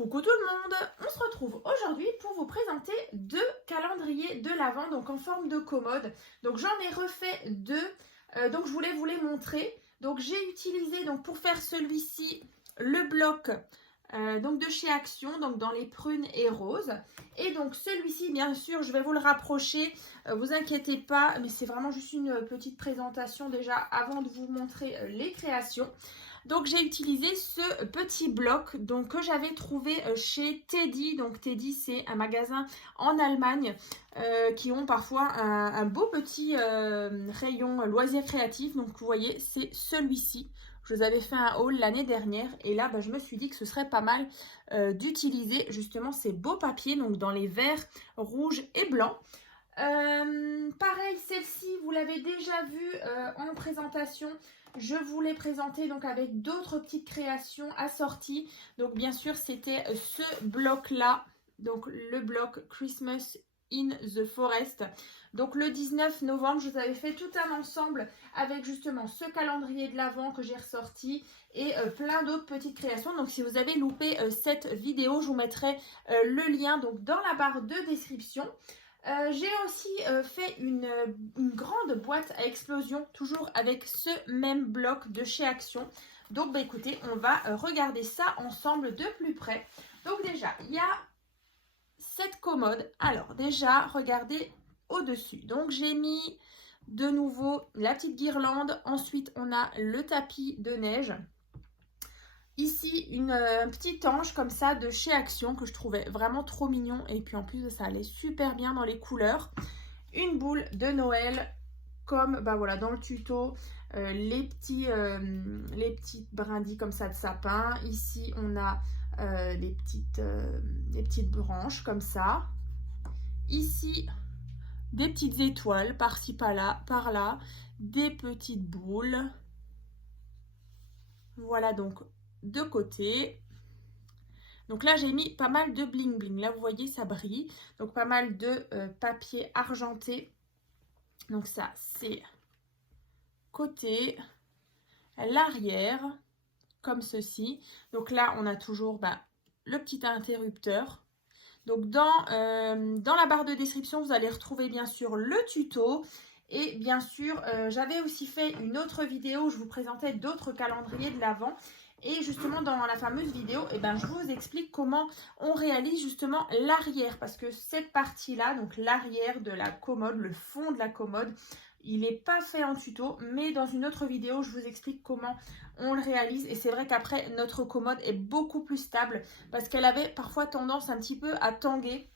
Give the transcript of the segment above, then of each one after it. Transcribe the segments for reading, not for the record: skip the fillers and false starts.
Coucou tout le monde, on se retrouve aujourd'hui pour vous présenter deux calendriers de l'Avent, donc en forme de commode. Donc j'en ai refait deux, donc je voulais vous les montrer. Donc j'ai utilisé donc pour faire celui-ci le bloc donc de chez Action, donc dans les prunes et roses. Et donc celui-ci, bien sûr, je vais vous le rapprocher, vous inquiétez pas, mais c'est vraiment juste une petite présentation déjà avant de vous montrer les créations. Donc j'ai utilisé ce petit bloc donc, que j'avais trouvé chez Teddy. Donc Teddy, c'est un magasin en Allemagne qui ont parfois un beau petit rayon loisirs créatifs. Donc vous voyez, c'est celui-ci. Je vous avais fait un haul l'année dernière et là je me suis dit que ce serait pas mal d'utiliser justement ces beaux papiers donc dans les verts, rouges et blancs. Pareil, celle-ci, vous l'avez déjà vue en présentation. Je vous l'ai présentée donc avec d'autres petites créations assorties. Donc bien sûr, c'était ce bloc-là, donc le bloc Christmas in the Forest. Donc le 19 novembre, je vous avais fait tout un ensemble avec justement ce calendrier de l'Avent que j'ai ressorti et plein d'autres petites créations. Donc si vous avez loupé cette vidéo, je vous mettrai le lien donc dans la barre de description. J'ai aussi fait une grande boîte à explosion, toujours avec ce même bloc de chez Action. Donc écoutez, on va regarder ça ensemble de plus près. Donc déjà, il y a cette commode. Alors déjà, regardez au-dessus. Donc j'ai mis de nouveau la petite guirlande. Ensuite, on a le tapis de neige. Ici, un petit ange comme ça de chez Action que je trouvais vraiment trop mignon. Et puis en plus, ça allait super bien dans les couleurs. Une boule de Noël comme voilà, dans le tuto. Les petites brindilles comme ça de sapin. Ici, on a les petites branches comme ça. Ici, des petites étoiles par-ci, par-là. Des petites boules. Voilà donc de côté. Donc là j'ai mis pas mal de bling bling, là vous voyez ça brille, donc pas mal de papier argenté. Donc ça c'est côté, l'arrière comme ceci. Donc là on a toujours le petit interrupteur. Donc dans la barre de description vous allez retrouver bien sûr le tuto. Et bien sûr, j'avais aussi fait une autre vidéo où je vous présentais d'autres calendriers de l'Avent. Et justement, dans la fameuse vidéo, je vous explique comment on réalise justement l'arrière. Parce que cette partie-là, donc l'arrière de la commode, le fond de la commode, il n'est pas fait en tuto. Mais dans une autre vidéo, je vous explique comment on le réalise. Et c'est vrai qu'après, notre commode est beaucoup plus stable. Parce qu'elle avait parfois tendance un petit peu à tanguer.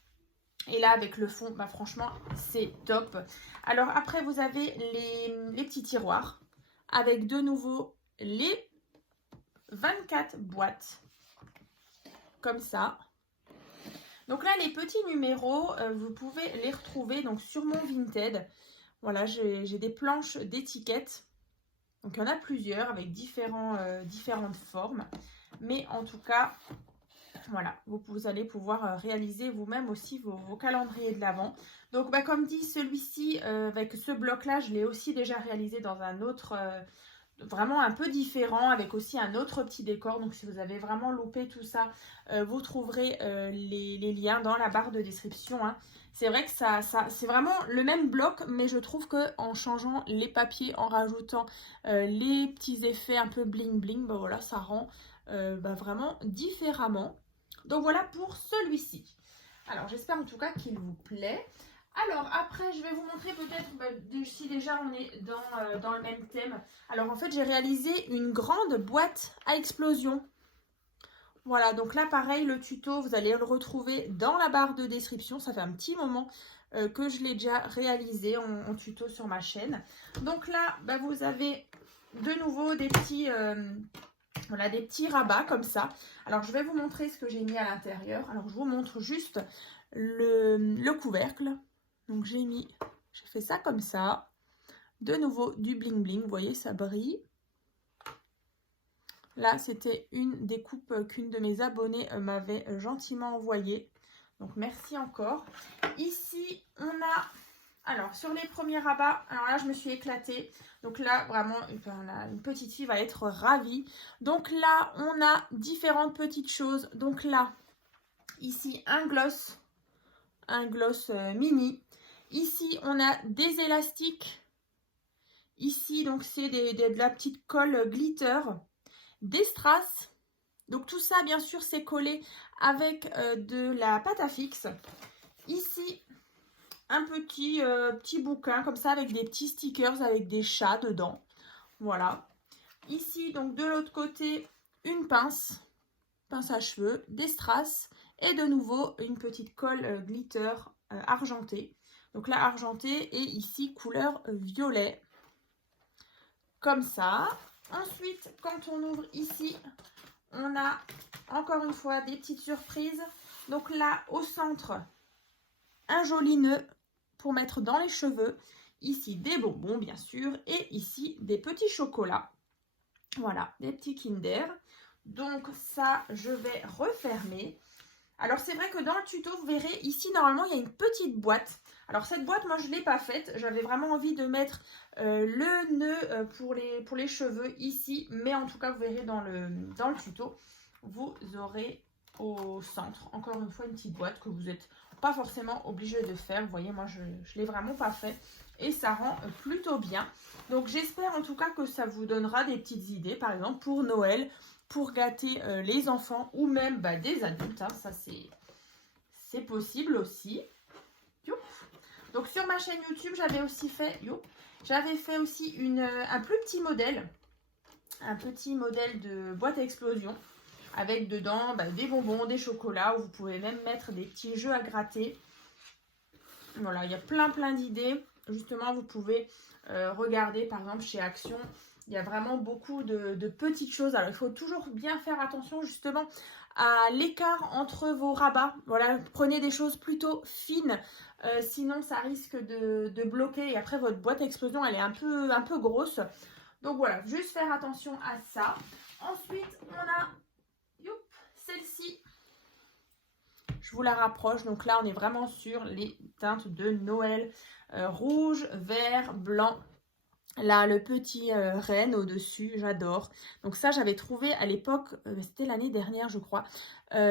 Et là, avec le fond, franchement, c'est top. Alors après, vous avez les petits tiroirs avec de nouveau les 24 boîtes. Comme ça. Donc là, les petits numéros, vous pouvez les retrouver donc sur mon Vinted. Voilà, j'ai des planches d'étiquettes. Donc il y en a plusieurs avec différentes formes. Mais en tout cas... Voilà, vous allez pouvoir réaliser vous-même aussi vos calendriers de l'Avent. Donc, comme dit, celui-ci, avec ce bloc-là, je l'ai aussi déjà réalisé dans un autre, vraiment un peu différent, avec aussi un autre petit décor. Donc, si vous avez vraiment loupé tout ça, vous trouverez les liens dans la barre de description. Hein. C'est vrai que c'est vraiment le même bloc, mais je trouve qu'en changeant les papiers, en rajoutant les petits effets un peu bling bling, voilà, ça rend vraiment différemment. Donc voilà pour celui-ci. Alors j'espère en tout cas qu'il vous plaît. Alors après je vais vous montrer peut-être si déjà on est dans le même thème. Alors en fait j'ai réalisé une grande boîte à explosion. Voilà, donc là pareil le tuto vous allez le retrouver dans la barre de description. Ça fait un petit moment que je l'ai déjà réalisé en tuto sur ma chaîne. Donc là vous avez de nouveau des petits... Voilà, des petits rabats comme ça. Alors, je vais vous montrer ce que j'ai mis à l'intérieur. Alors, je vous montre juste le couvercle. Donc, j'ai fait ça comme ça. De nouveau, du bling bling. Vous voyez, ça brille. Là, c'était une des coupes qu'une de mes abonnées m'avait gentiment envoyée. Donc, merci encore. Ici, on a... Alors, sur les premiers rabats, alors là, je me suis éclatée. Donc là, vraiment, une petite fille va être ravie. Donc là, on a différentes petites choses. Donc là, Ici, un gloss mini. Ici, on a des élastiques. Ici, donc, c'est de la petite colle glitter. Des strass. Donc, tout ça, bien sûr, c'est collé avec de la pâte à fixe. Ici, un petit bouquin comme ça avec des petits stickers avec des chats dedans. Voilà. Ici, donc, de l'autre côté, une pince à cheveux, des strass et de nouveau une petite colle glitter argentée. Donc là, argenté et ici, couleur violet. Comme ça. Ensuite, quand on ouvre ici, on a encore une fois des petites surprises. Donc là, au centre, un joli nœud pour mettre dans les cheveux. Ici, des bonbons, bien sûr. Et ici, des petits chocolats. Voilà, des petits Kinder. Donc ça, je vais refermer. Alors c'est vrai que dans le tuto, vous verrez, ici normalement, il y a une petite boîte. Alors cette boîte, moi je ne l'ai pas faite. J'avais vraiment envie de mettre le nœud pour les cheveux ici. Mais en tout cas, vous verrez dans le tuto, vous aurez au centre, encore une fois, une petite boîte que vous n'êtes pas forcément obligé de faire. Vous voyez, moi je ne l'ai vraiment pas fait. Et ça rend plutôt bien. Donc j'espère en tout cas que ça vous donnera des petites idées, par exemple pour Noël, pour gâter les enfants ou même des adultes. Hein, ça c'est possible aussi. Youp. Donc sur ma chaîne YouTube, j'avais aussi fait, aussi un plus petit modèle. Un petit modèle de boîte à explosion. Avec dedans des bonbons, des chocolats, où vous pouvez même mettre des petits jeux à gratter. Voilà, il y a plein d'idées. Justement, vous pouvez regarder par exemple chez Action. Il y a vraiment beaucoup de petites choses. Alors, il faut toujours bien faire attention justement à l'écart entre vos rabats. Voilà, prenez des choses plutôt fines. Sinon, ça risque de bloquer. Et après, votre boîte à explosion, elle est un peu grosse. Donc voilà, juste faire attention à ça. Ensuite, on a celle-ci. Je vous la rapproche. Donc là, on est vraiment sur les teintes de Noël. Rouge, vert, blanc. Là, le petit renne au-dessus, j'adore. Donc ça, j'avais trouvé à l'époque, c'était l'année dernière, je crois,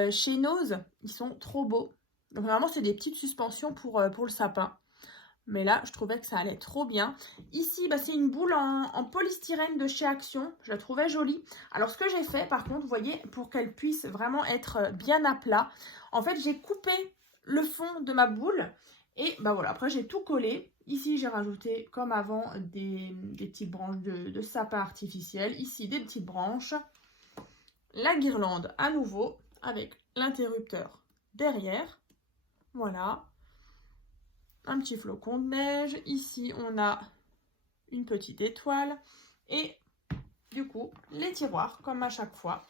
chez Nose. Ils sont trop beaux. Donc vraiment, c'est des petites suspensions pour le sapin. Mais là, je trouvais que ça allait trop bien. Ici, c'est une boule en polystyrène de chez Action. Je la trouvais jolie. Alors, ce que j'ai fait, par contre, vous voyez, pour qu'elle puisse vraiment être bien à plat, en fait, j'ai coupé le fond de ma boule. Et voilà, après, j'ai tout collé. Ici, j'ai rajouté, comme avant, des petites branches de sapin artificiel. Ici, des petites branches. La guirlande, à nouveau, avec l'interrupteur derrière. Voilà. Un petit flocon de neige. Ici, on a une petite étoile. Et du coup, les tiroirs, comme à chaque fois,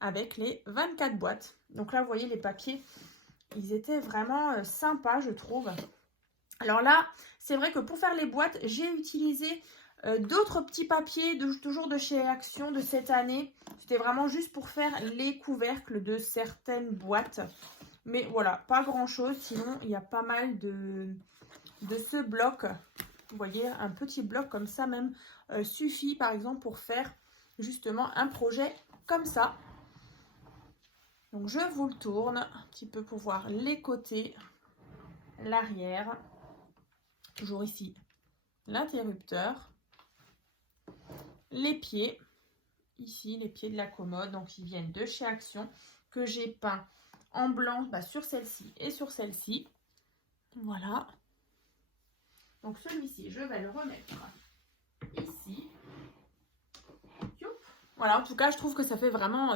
avec les 24 boîtes. Donc là, vous voyez, les papiers, ils étaient vraiment sympas, je trouve. Alors là, c'est vrai que pour faire les boîtes, j'ai utilisé d'autres petits papiers, toujours de chez Action de cette année. C'était vraiment juste pour faire les couvercles de certaines boîtes. Mais voilà, pas grand-chose. Sinon, il y a pas mal de ce bloc. Vous voyez, un petit bloc comme ça même suffit, par exemple, pour faire justement un projet comme ça. Donc, je vous le tourne un petit peu pour voir les côtés, l'arrière. Toujours ici, l'interrupteur. Les pieds. Ici, les pieds de la commode. Donc, ils viennent de chez Action, que j'ai peint en blanc sur celle-ci et sur celle-ci. Voilà. Donc celui-ci, je vais le remettre ici. Voilà, en tout cas, je trouve que ça fait vraiment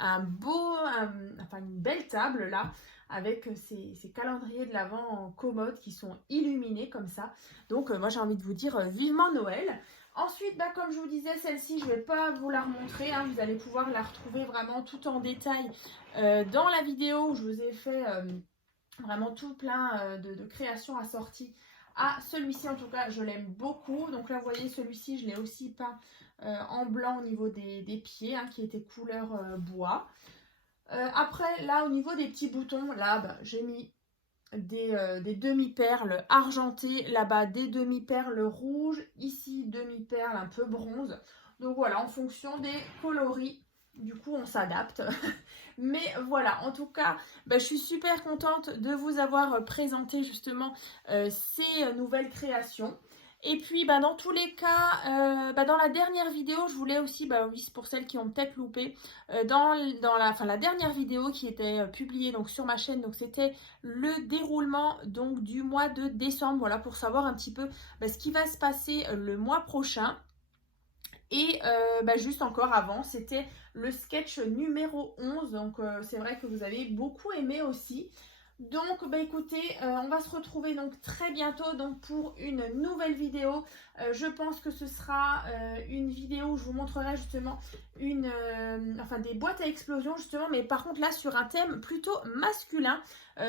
une belle table là, avec ces calendriers de l'Avent en commode qui sont illuminés comme ça. Donc moi, j'ai envie de vous dire vivement Noël. Ensuite, comme je vous disais, celle-ci, je ne vais pas vous la remontrer. Hein, vous allez pouvoir la retrouver vraiment tout en détail dans la vidéo où je vous ai fait vraiment tout plein de créations assorties. Celui-ci, en tout cas, je l'aime beaucoup. Donc là, vous voyez, celui-ci, je l'ai aussi peint en blanc au niveau des pieds, qui était couleur bois. Après, là, au niveau des petits boutons, là, j'ai mis des demi-perles argentées. Là-bas, des demi-perles rouges. Ici, demi-perles un peu bronze. Donc voilà, en fonction des coloris du coup on s'adapte. Mais voilà, en tout cas, je suis super contente de vous avoir présenté justement ces nouvelles créations. Et puis dans tous les cas, dans la dernière vidéo, je voulais aussi, oui, c'est pour celles qui ont peut-être loupé, dans la dernière vidéo qui était publiée donc sur ma chaîne, donc c'était le déroulement donc du mois de décembre, voilà, pour savoir un petit peu ce qui va se passer le mois prochain. Et juste encore avant, c'était le sketch numéro 11. Donc c'est vrai que vous avez beaucoup aimé aussi. Donc écoutez, on va se retrouver donc très bientôt donc pour une nouvelle vidéo. Je pense que ce sera une vidéo où je vous montrerai justement des boîtes à explosion justement, mais par contre là sur un thème plutôt masculin.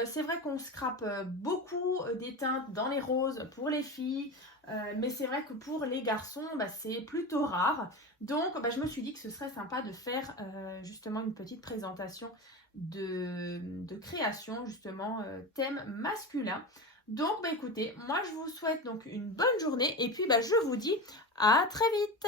C'est vrai qu'on scrape beaucoup des teintes dans les roses pour les filles. Mais c'est vrai que pour les garçons, c'est plutôt rare. Donc, je me suis dit que ce serait sympa de faire justement une petite présentation de création, justement, thème masculin. Donc, écoutez, moi, je vous souhaite donc une bonne journée et puis, je vous dis à très vite.